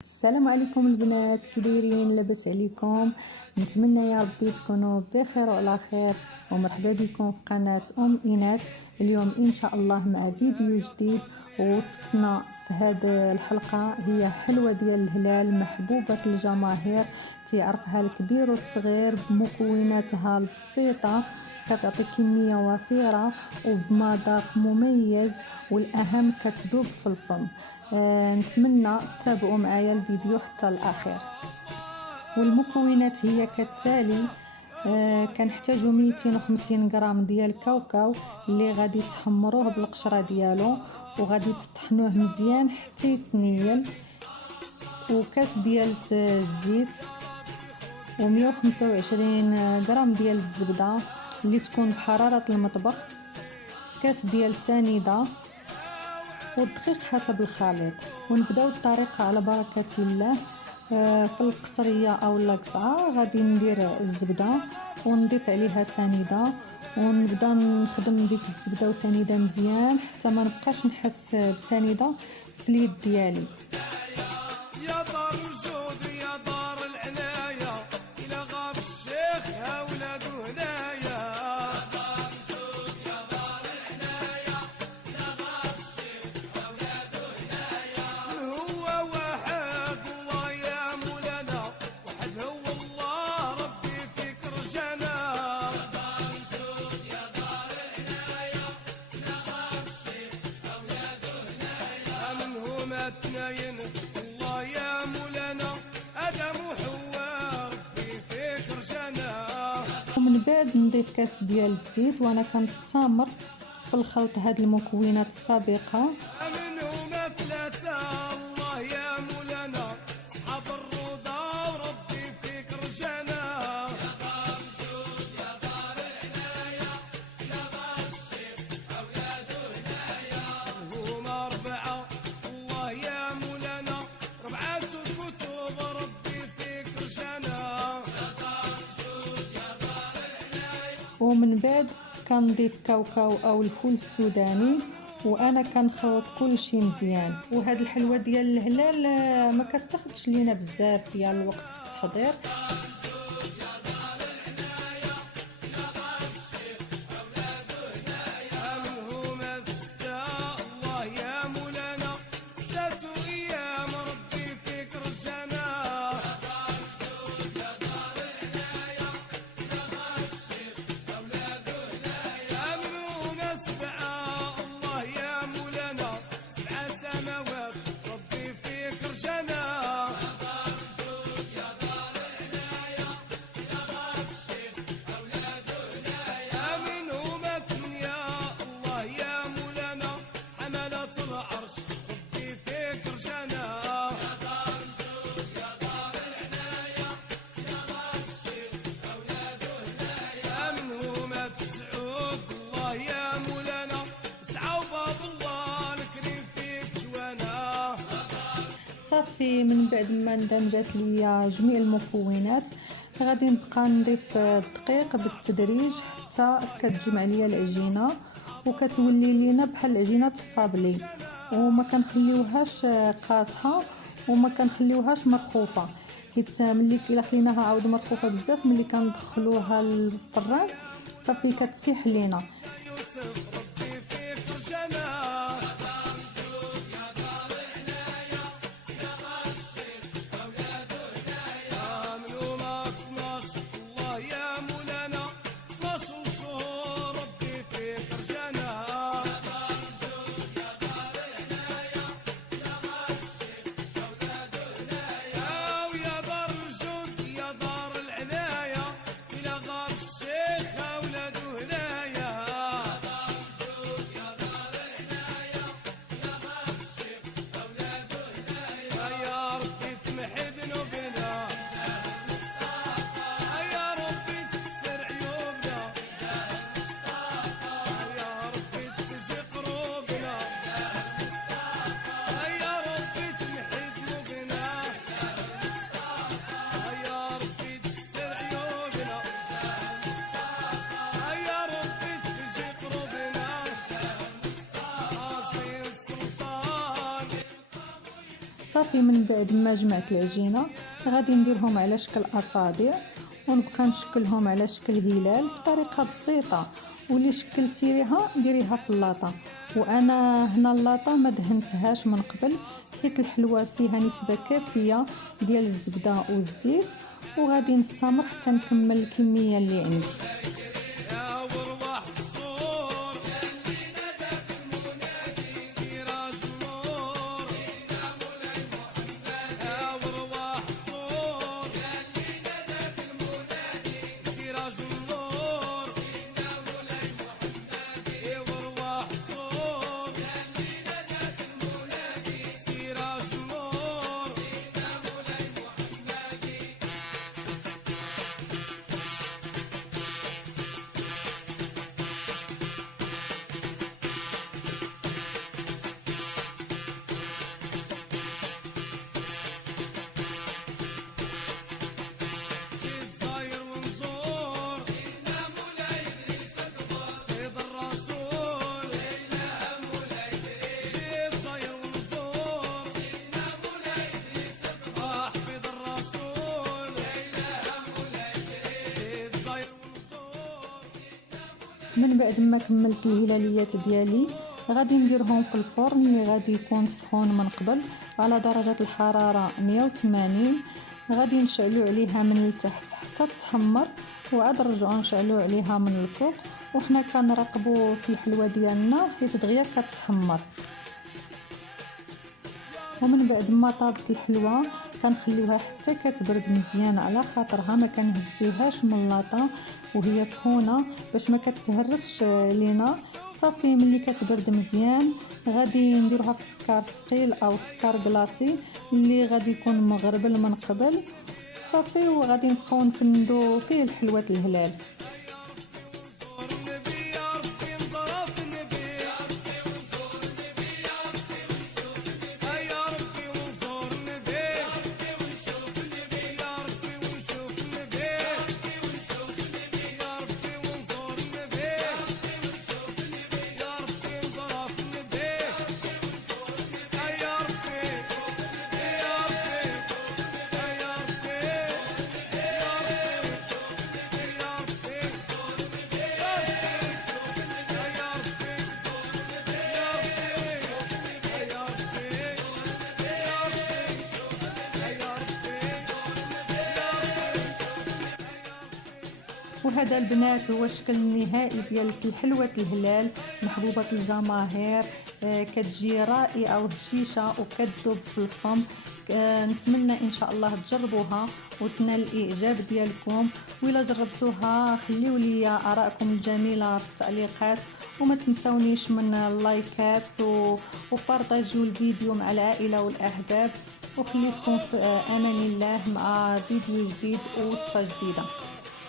السلام عليكم البنات، كي دايرين؟ لاباس عليكم؟ نتمنى يا ربي تكونوا بخير وعلى خير، ومرحبا بكم في قناه ايناس. اليوم ان شاء الله مع فيديو جديد، ووصفتنا في هذه الحلقه هي حلوه ديال الهلال محبوبه الجماهير، تعرفها الكبير والصغير بمكوناتها البسيطه، كتعطي كميه وفيره وبمذاق مميز، والاهم كتذوب في الفم. نتمنى تتابعوا معايا الفيديو حتى الاخير. والمكونات هي كالتالي: كنحتاجو 250 غرام ديال الكاوكاو اللي غادي تحمروه بالقشره ديالو وغادي تطحنوه مزيان حتى يتنيل، وكاس ديال الزيت، و125 غرام ديال الزبده اللي تكون بحراره المطبخ، كاس ديال سنيده، والدقيق حسب الخليط. ونبداو الطريقه على بركه الله. في القصريه او القصعه غادي ندير الزبده ونضيف عليها سنيده، ونبدا نخدم ديك الزبده وسنيده مزيان حتى ما نبقاش نحس بسنيده في اليد ديالي. يا دار الجود يا دار العنايه، الى غاب الشيخ يا ولاد هنايا. الله يا مولانا ادم وحواء ربي فيك رجانا. ومن بعد نضيف كاس ديال الزيت، وانا كنستمر في الخلط هاد المكونات السابقه. منهم ثلاثه الله يا مولانا اصحاب الرضا وربي فيك رجانا. ومن بعد كنضيف كاوكاو او الفول السوداني، وانا كنخلط كل شيء مزيان. وهاد الحلوه ديال الهلال ما كتاخذش لينا بزاف ديال الوقت في التحضير. صافي، من بعد ما اندمجت ليا جميع المكونات غادي نبقى نضيف الدقيق بالتدريج حتى كتجمع ليا العجينه وكتولي لينا بحال عجينه الصابلي، وما كنخليوهاش قاصحه وما كنخليوهاش مرخوفه، حيت ملي الا خليناها عاود مرخوفه بزاف ملي كندخلوها للفران صافي كتسيح لينا. يا دار العناية إلى غاب الشيخ يا ولاد هنايا. صافي من بعد ما جمعت العجينه غادي نديرهم على شكل اصابع ونبقى نشكلهم على شكل هلال بطريقه بسيطه، واللي شكلتيها ديريها في اللاطه. وانا هنا اللاطه ما دهنتهاش من قبل حيت الحلوه فيها نسبه كافيه ديال الزبده والزيت، وغادي نستمر حتى نكمل الكميه اللي عندي. من بعد ما كملت الهلاليات ديالي غادي نديرهم في الفرن اللي غادي يكون سخون من قبل على درجة الحرارة 180. غادي نشعلو عليها من التحت حتى تحمر وعاد نرجعو نشعلو عليها من الفوق، وحنا كنراقبو في الحلوه ديالنا حيت دغيا كتحمر. ومن بعد ما طابت الحلوه كنخليوها حتى كتبرد مزيان على خاطرها ما كنهزوهاش من اللاطه وهي سخونه باش ما كتهرسش لينا. صافي ملي كتبرد مزيان غادي نديروها في سكر ثقيل او سكر كلاصي اللي غادي يكون مغربل من قبل صافي، وغادي نبقاو نفندو فيه الحلوه الهلال. وهذا البنات هو الشكل النهائي ديال الحلوة الهلال محبوبة الجماهير. كتجي رائعة وهشيشة وكتذوب في الفم. نتمنى ان شاء الله تجربوها وتنال الاعجاب ديالكم، وإلا جربتوها خليو لي ارائكم الجميله في التعليقات، وما تنسونيش من اللايكات وبارطاجيو الفيديو مع العائله والاحباب، وخليتكم في امان الله مع فيديو جديد ووصفه جديده.